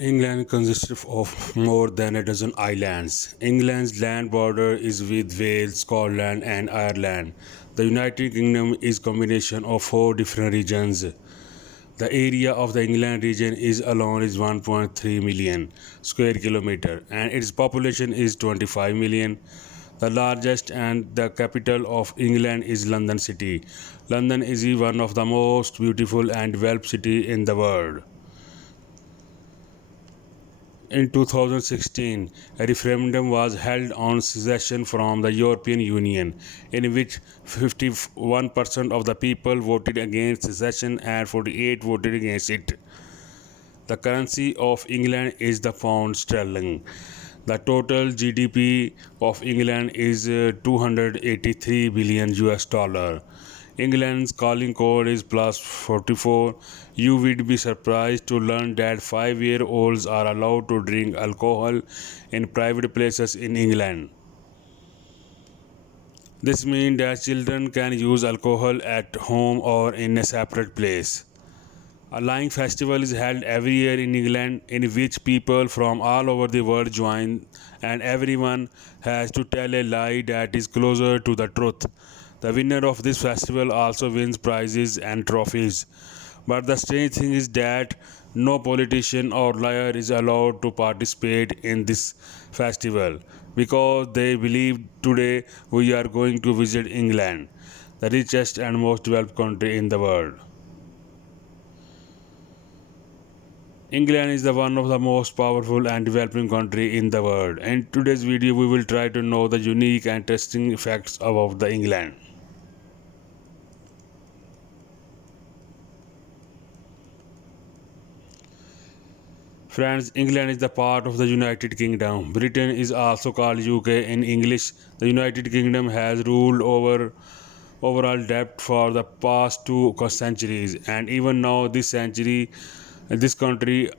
England consists of more than a dozen islands. England's land border is with Wales, Scotland, and Ireland. The United Kingdom is a combination of four different regions. The area of the England region is alone is 1.3 million square kilometer and its population is 25 million. The largest and the capital of England is London City. London is one of the most beautiful and developed city in the world. In 2016, a referendum was held on secession from the European Union, in which 51% of the people voted against secession and 48 voted against it. The currency of England is the pound sterling. The total GDP of England is 283 billion US dollar. England's calling code is +44. You would be surprised to learn that 5-year-olds are allowed to drink alcohol in private places in England. This means that children can use alcohol at home or in a separate place. A lying festival is held every year in England in which people from all over the world join and everyone has to tell a lie that is closer to the truth. The winner of this festival also wins prizes and trophies. But the strange thing is that no politician or lawyer is allowed to participate in this festival because they believe today we are going to visit England, the richest and most developed country in the world. England is the one of the most powerful and developing country in the world. In today's video, we will try to know the unique and interesting facts about the England. Friends, England is the part of the United Kingdom. Britain is also called UK in English. The United Kingdom has ruled over overall debt for the past two centuries, and even now this country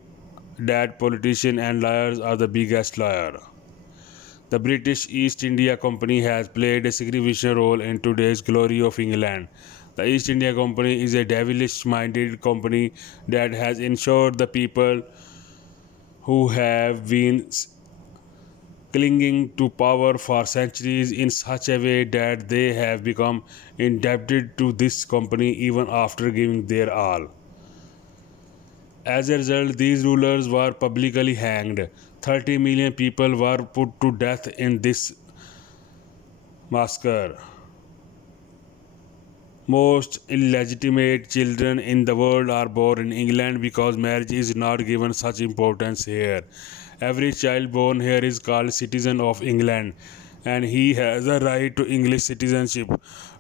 that politicians and lawyers are the biggest liar. The British East India Company has played a significant role in today's glory of England. The East India Company is a devilish minded company that has ensured the people who have been clinging to power for centuries in such a way that they have become indebted to this company even after giving their all. As a result, these rulers were publicly hanged. 30 million people were put to death in this massacre. Most illegitimate children in the world are born in England because marriage is not given such importance here. Every child born here is called citizen of England and he has a right to English citizenship.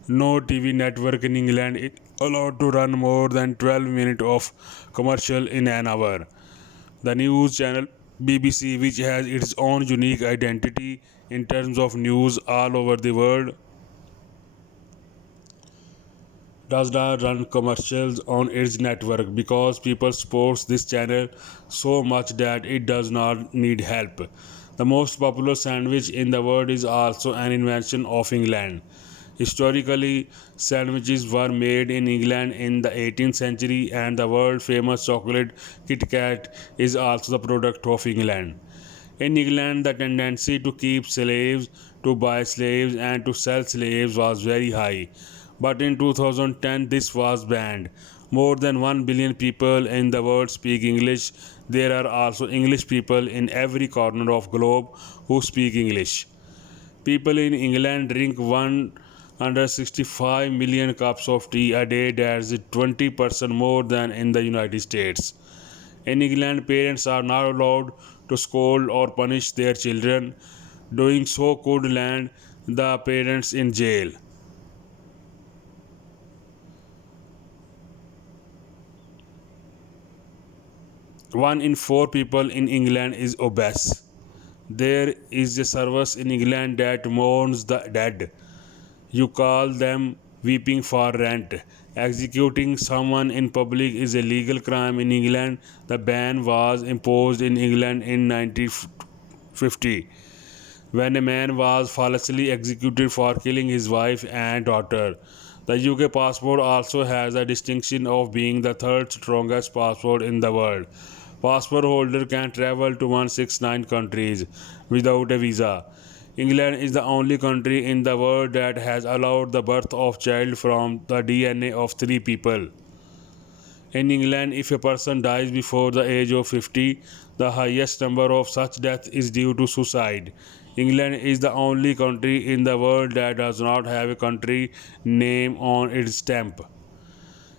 No TV network in England is allowed to run more than 12 minutes of commercial in an hour. The news channel BBC, which has its own unique identity in terms of news all over the world, does not run commercials on its network because people support this channel so much that it does not need help. The most popular sandwich in the world is also an invention of England. Historically, sandwiches were made in England in the 18th century, and the world famous chocolate Kit Kat is also the product of England. In England, the tendency to keep slaves, to buy slaves, and to sell slaves was very high. But in 2010, this was banned. More than 1 billion people in the world speak English. There are also English people in every corner of globe who speak English. People in England drink 165 million cups of tea a day. That's 20% more than in the United States. In England, parents are not allowed to scold or punish their children. Doing so could land the parents in jail. 1 in 4 people in England is obese. There is a service in England that mourns the dead. You call them weeping for rent. Executing someone in public is a legal crime in England. The ban was imposed in England in 1950 when a man was falsely executed for killing his wife and daughter. The UK passport also has the distinction of being the third strongest passport in the world. Passport holder can travel to 169 countries without a visa. England is the only country in the world that has allowed the birth of child from the DNA of three people. In England, if a person dies before the age of 50, the highest number of such deaths is due to suicide. England is the only country in the world that does not have a country name on its stamp.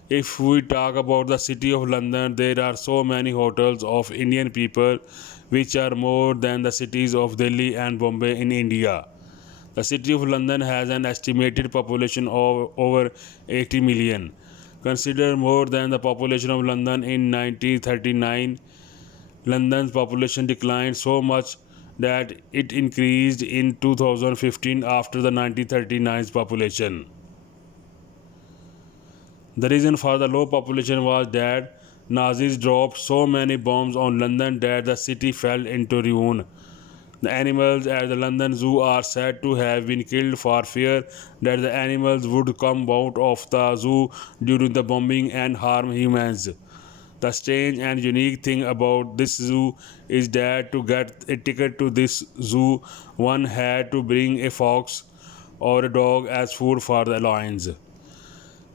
If we talk about the city of London, there are so many hotels of Indian people which are more than the cities of Delhi and Bombay in India. The city of London has an estimated population of over 80 million. Consider more than the population of London in 1939. London's population declined so much that it increased in 2015 after the 1939 population. The reason for the low population was that Nazis dropped so many bombs on London that the city fell into ruin. The animals at the London Zoo are said to have been killed for fear that the animals would come out of the zoo during the bombing and harm humans. The strange and unique thing about this zoo is that to get a ticket to this zoo, one had to bring a fox or a dog as food for the lions.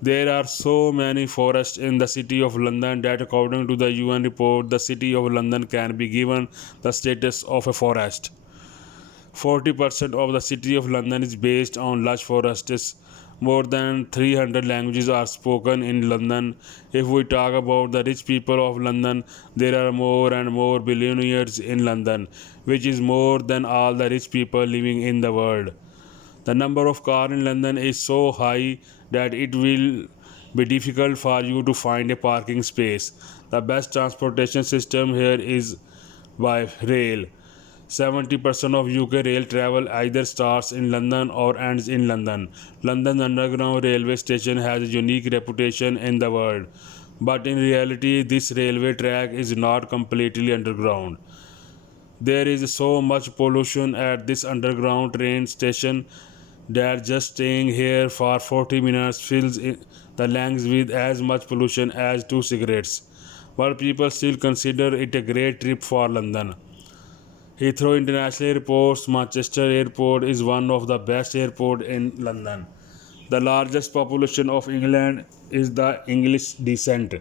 There are so many forests in the city of London that, according to the UN report, the city of London can be given the status of a forest. 40% of the city of London is based on lush forests. More than 300 languages are spoken in London. If we talk about the rich people of London, there are more and more billionaires in London, which is more than all the rich people living in the world. The number of cars in London is so high that it will be difficult for you to find a parking space. The best transportation system here is by rail. 70% of UK rail travel either starts in London or ends in London. London Underground Railway Station has a unique reputation in the world, but in reality, this railway track is not completely underground. There is so much pollution at this underground train station that just staying here for 40 minutes fills the lungs with as much pollution as two cigarettes. But people still consider it a great trip for London. Heathrow International Airport, Manchester Airport is one of the best airports in London. The largest population of England is the English descent,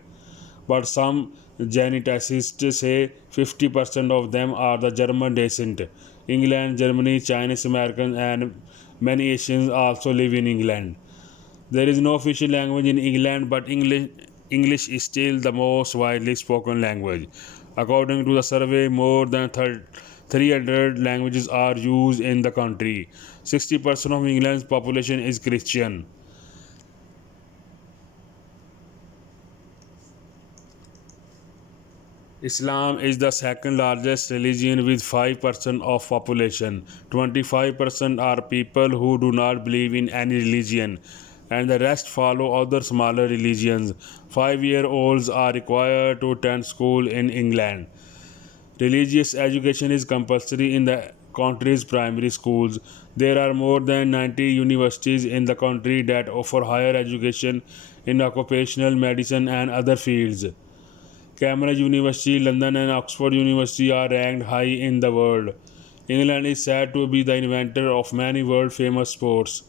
but some geneticists say 50% of them are the German descent. England, Germany, Chinese Americans, and many Asians also live in England. There is no official language in England, but English is still the most widely spoken language. According to the survey, more than 300 languages are used in the country. 60% of England's population is Christian. Islam is the second largest religion with 5% of population. 25% are people who do not believe in any religion, and the rest follow other smaller religions. 5-year-olds are required to attend school in England. Religious education is compulsory in the country's primary schools. There are more than 90 universities in the country that offer higher education in occupational medicine and other fields. Cambridge University, London, and Oxford University are ranked high in the world. England is said to be the inventor of many world famous sports.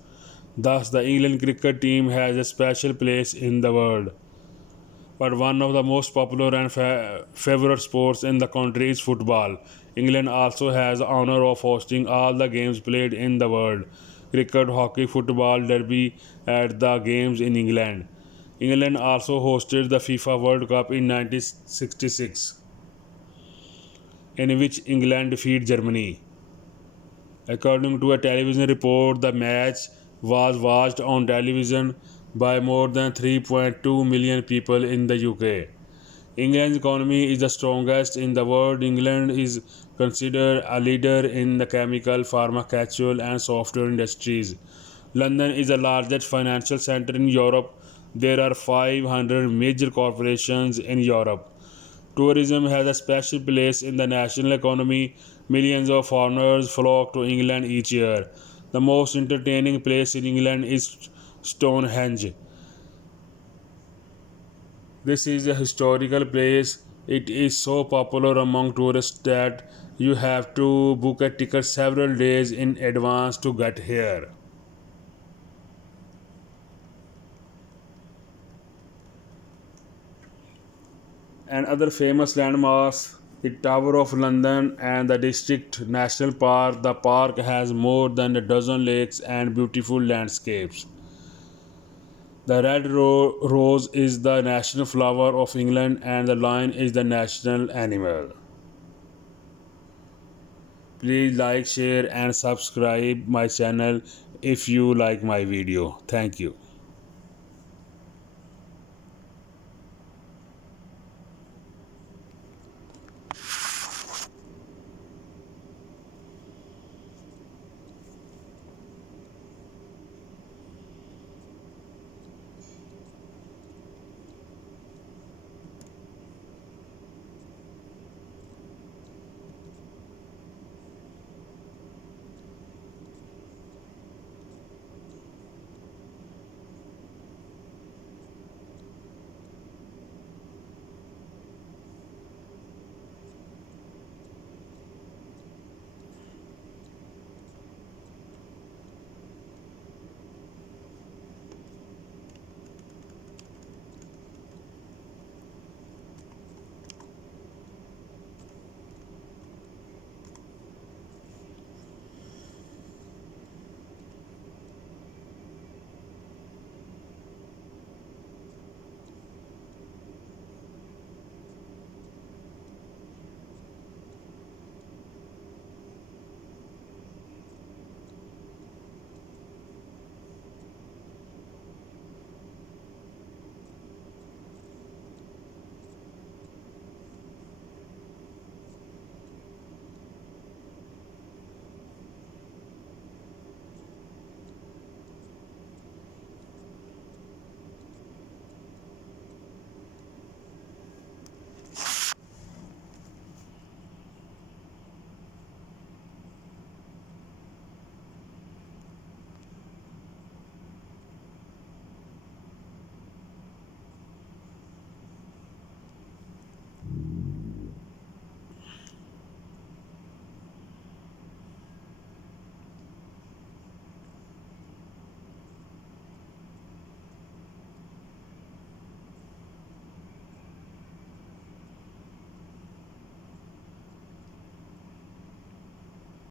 Thus, the England cricket team has a special place in the world. But one of the most popular and favorite sports in the country is football. England also has the honor of hosting all the games played in the world: cricket, hockey, football, derby at the games in England. England also hosted the FIFA World Cup in 1966, in which England defeated Germany. According to a television report, the match was watched on television by more than 3.2 million people in the UK. England's economy is the strongest in the world. England is considered a leader in the chemical, pharmaceutical, and software industries. London is the largest financial center in Europe. There are 500 major corporations in Europe. Tourism has a special place in the national economy. Millions of foreigners flock to England each year. The most entertaining place in England is Stonehenge. This is a historical place It is so popular among tourists that you have to book a ticket several days in advance to get here. And other famous landmarks, the Tower of London and the District National Park. The park has more than a dozen lakes and beautiful landscapes. The red rose is the national flower of England and the lion is the national animal. Please like, share and subscribe my channel if you like my video. Thank you.